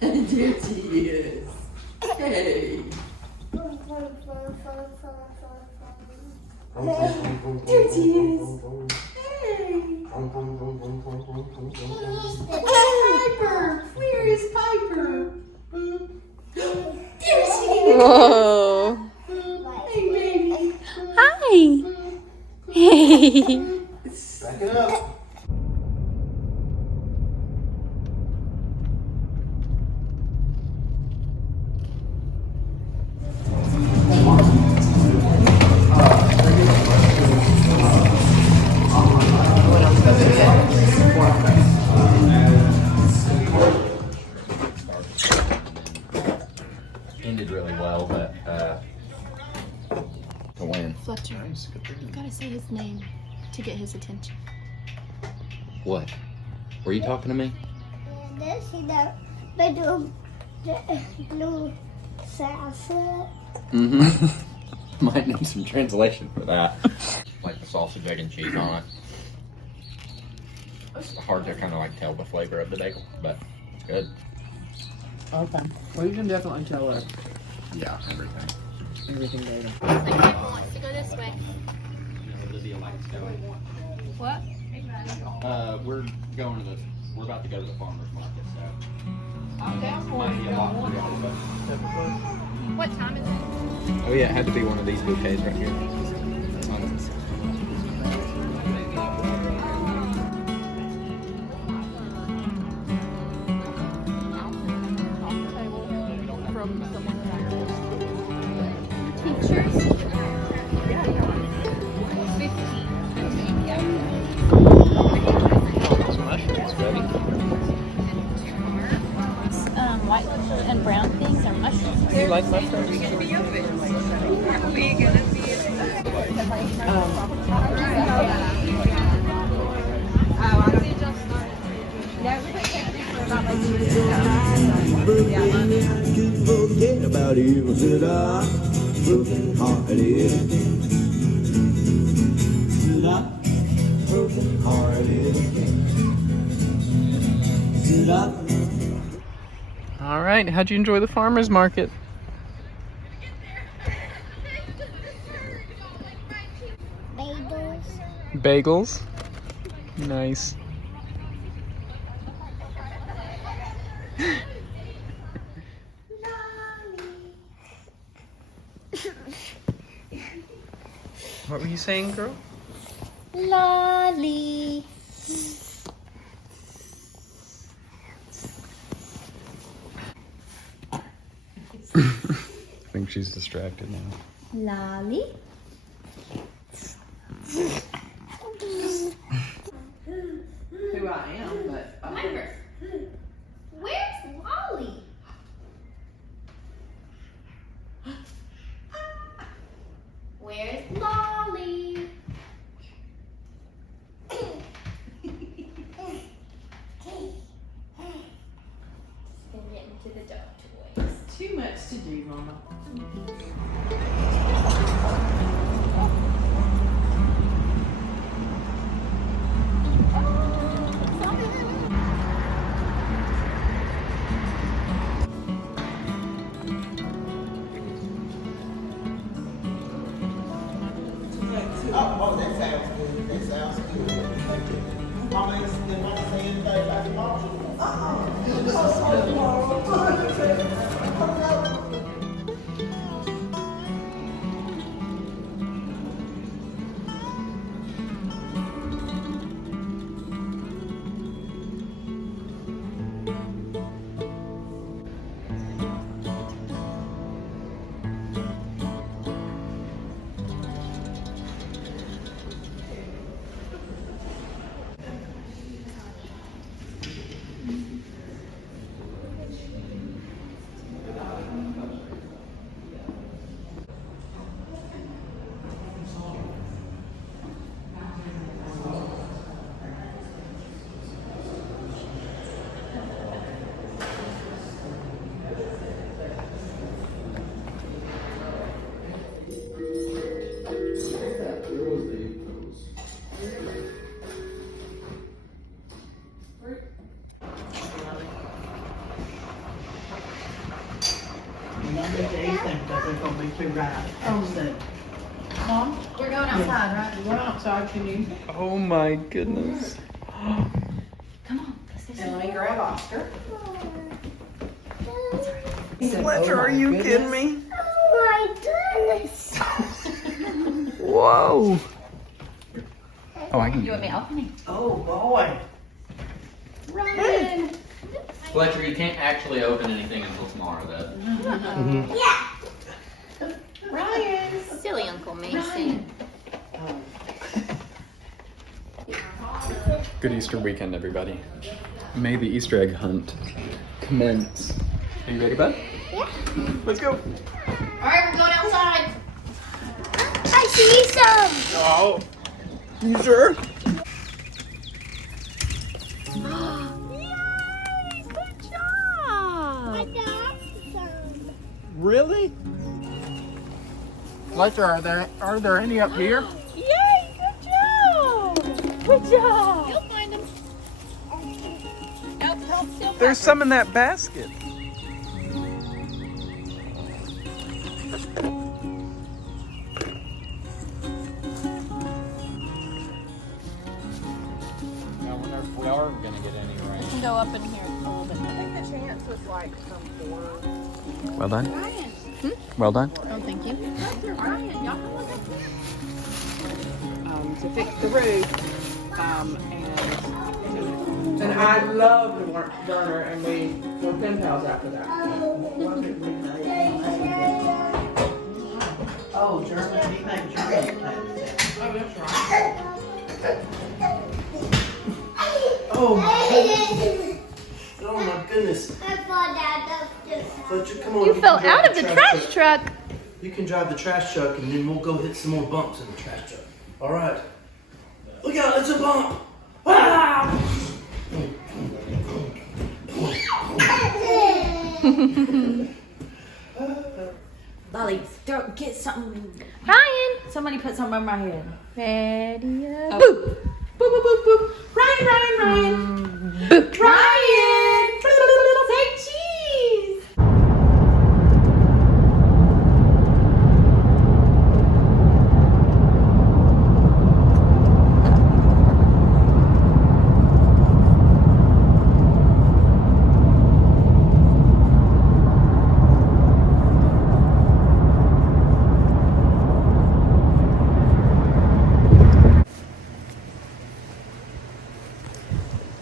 And there she is. Hey. There she is. Hey. Piper. Where is Piper? There she is. Whoa. Hey, baby. Hi. Hey. Back it up. Ended really well, but to win. Fletcher, you gotta say his name to get his attention. What? Were you talking to me? Blue salsa. Mm-hmm. Might need some translation for that. Like the sausage, egg, and cheese on it. It's hard to kind of like tell the flavor of the bagel, but it's good. Okay. Well, you can definitely tell her Yeah, everything. everything bagel. Wants to go this way. What? We're going to we're about to go to the farmer's market, so. Might be a lot for y'all, but. What time is it? Oh yeah, it had to be one of these bouquets right here. Teachers? White and brown things are mushrooms. You like mushrooms? Forget about evil, said I, broken hearted. Said I, broken hearted. Said I. All right. How'd you enjoy the farmer's market? Bagels. Bagels. Nice. What were you saying, girl? Lolly. I think she's distracted now. Lolly. Who I am, but Piper. Where's Lolly? Where's Lolly? Gonna get into the dog toys. too much to do, Mama. Oh, that sounds good. That sounds good. Mama, did Mama say anything about tomorrow? many days think that they're gonna be too right? Mom, We're going outside, right? you went outside, can you? Oh my goodness. Come on. Let's go see. And let me grab Oscar. Fletcher, are you kidding me? Oh my goodness. Whoa. Oh, I can You want me to open it? Oh, boy. Ryan! Fletcher, you can't actually open anything until tomorrow, though. Ryan! Silly Uncle Mason. Good Easter weekend, everybody. May the Easter egg hunt commence. Are you ready, bud? Yeah. Let's go. Alright, we're going outside. I see some. Oh, you sure? Yay! Good job. I got some. Really? Fletcher, are there any up here? Yay! Good job. Good job. You'll find them. Nope, still There's some in that basket. I wonder if we are gonna get any rain. can go up in here a little bit. Well done. Ryan. Well done. Oh, thank you. Ryan, y'all come look up here. To fix the roof. And I love the burner, and we're pen pals after that. Oh, German, he makes German. Oh, that's right. Oh my goodness. I fall down the Fletcher, come on. You can fell drive out of the trash truck. You can drive the trash truck and then we'll go hit some more bumps in the trash truck. All right. Look out, it's a bump. Ah! Lolly, get something. Ryan. Somebody put something on my head. Ready up. Boop. Boop, boop, boop, boop. Ryan. Boop. Ryan. Say cheese.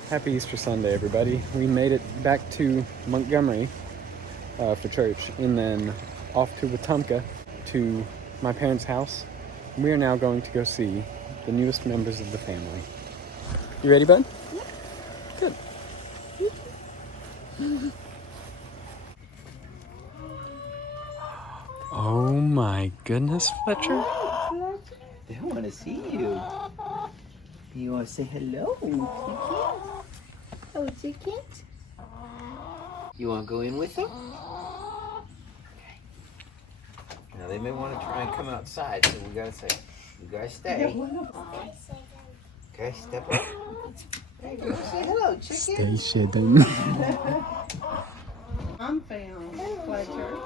Happy Easter Sunday, everybody. We made it back to Montgomery for church and then off to Wetumpka to my parents' house. We are now going to go see the newest members of the family. You ready, bud? Yeah. Good. Oh my goodness, Fletcher. They want to see you. You want to say hello? Oh, chickens? You want to go in with them? Okay. Now they may want to try and come outside, so we gotta say, you guys stay. Okay, step up. Hey, go say hello, chicken. Stay hidden. I'm found, Fletcher.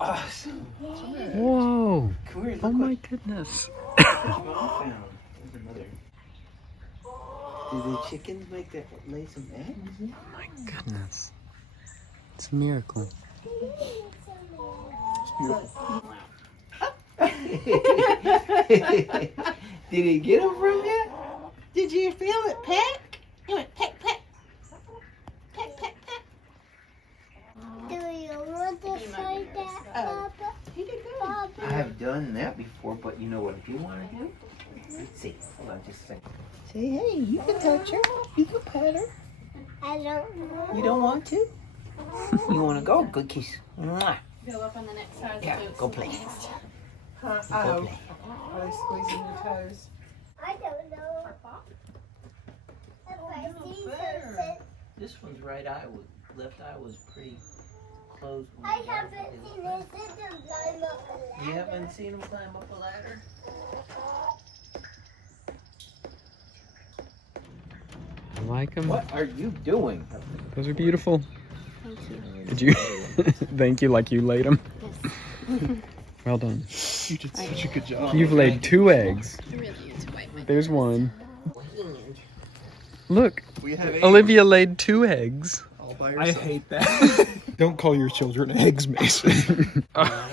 Awesome. Whoa. Come here, look Oh my what goodness. your mom found. There's your mother. Did the chickens lay some eggs? My goodness. It's a miracle. Did he get them from you? Did you feel it peck? It went peck, peck. Peck, peck, peck. Do you want to say that, Papa? He did good. Papa? I have done that before, but you know what you want to do? Let's see. Hold on just a second. Say, hey, you can touch her. You can pet her. I don't know. You don't want to? You want to go? Good kiss. Mwah. Go up on the next side of the Yeah, boat. go play. Huh? Go Oh, play. are they squeezing your toes? I don't know. If I see something, This one's right eye was left eye was pretty closed. when I we got haven't it. seen this since I'm climb up a ladder. You haven't seen him climb up a ladder? I like them. What are you doing? Those are beautiful. Did you? Thank you, like you laid them. Well done. You did such a good job. You've laid 2 eggs. Really into white. There's one. Look, We have eggs. Olivia laid 2 eggs. All by I yourself. hate that. Don't call your children eggs, Mason.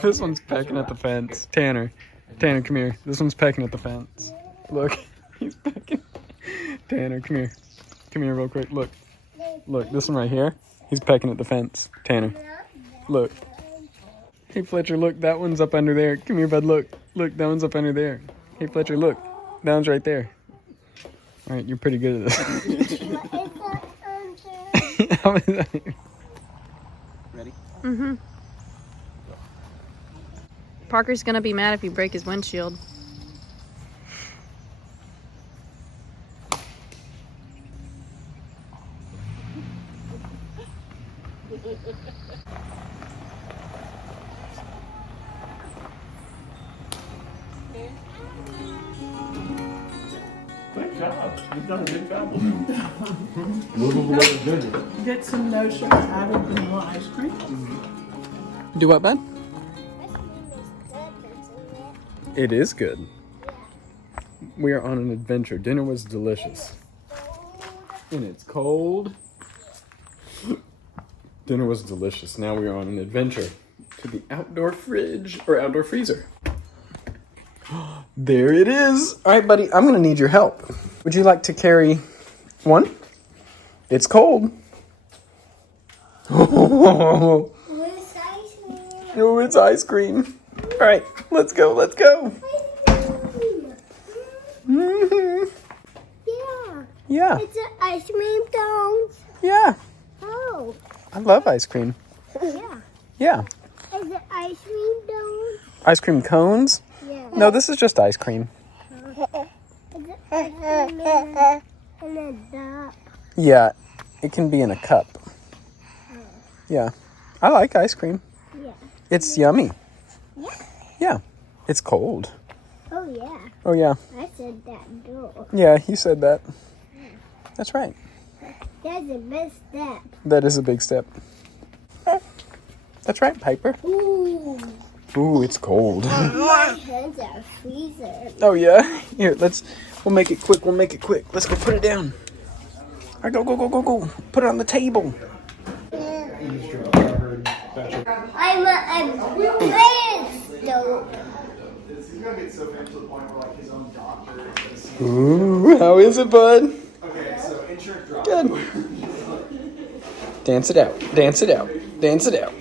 This one's pecking at the fence. Tanner, come here. This one's pecking at the fence. Look, he's pecking. Tanner, come here. Come here real quick. Look, this one right here. He's pecking at the fence. Tanner, look. Hey Fletcher, look, that one's up under there. Come here, bud. Look, that one's up under there. Hey Fletcher, look, that one's right there. All right, you're pretty good at this. How is that? Ready? Mm-hmm. Parker's gonna be mad if you break his windshield. Good job. You've done a good job. Get some no sugar added vanilla ice cream. Do what, bud? It is good. We are on an adventure. Dinner was delicious. And it's cold. Dinner was delicious. Now we are on an adventure to the outdoor fridge or outdoor freezer. There it is. All right, buddy, I'm gonna need your help. Would you like to carry one? It's cold. Oh, Where's ice cream? oh, it's ice cream. All right, let's go. Mhm. Yeah. Yeah, It's an ice cream cones. yeah. Oh. I love ice cream. Yeah. Yeah. Is it ice cream cones? Ice cream cones? Yeah. No, this is just ice cream. Is it ice cream in a cup? Yeah, it can be in a cup. Yeah. I like ice cream. Yeah. It's yummy. Yeah. Yeah. It's cold. Oh yeah. Oh, yeah. I said that door. Yeah, you said that. That's right. That's the best step. That is a big step. That's right, Piper. Ooh. Ooh, it's cold. My hands are freezing. Oh, yeah? Here, we'll make it quick. Let's go put it down. All right, go. Put it on the table. I'm a prince, though. He's gonna get so famous to the point where like his own doctor is gonna see. Ooh, how is it, bud? Okay, so insurance drop. Good. Dance it out.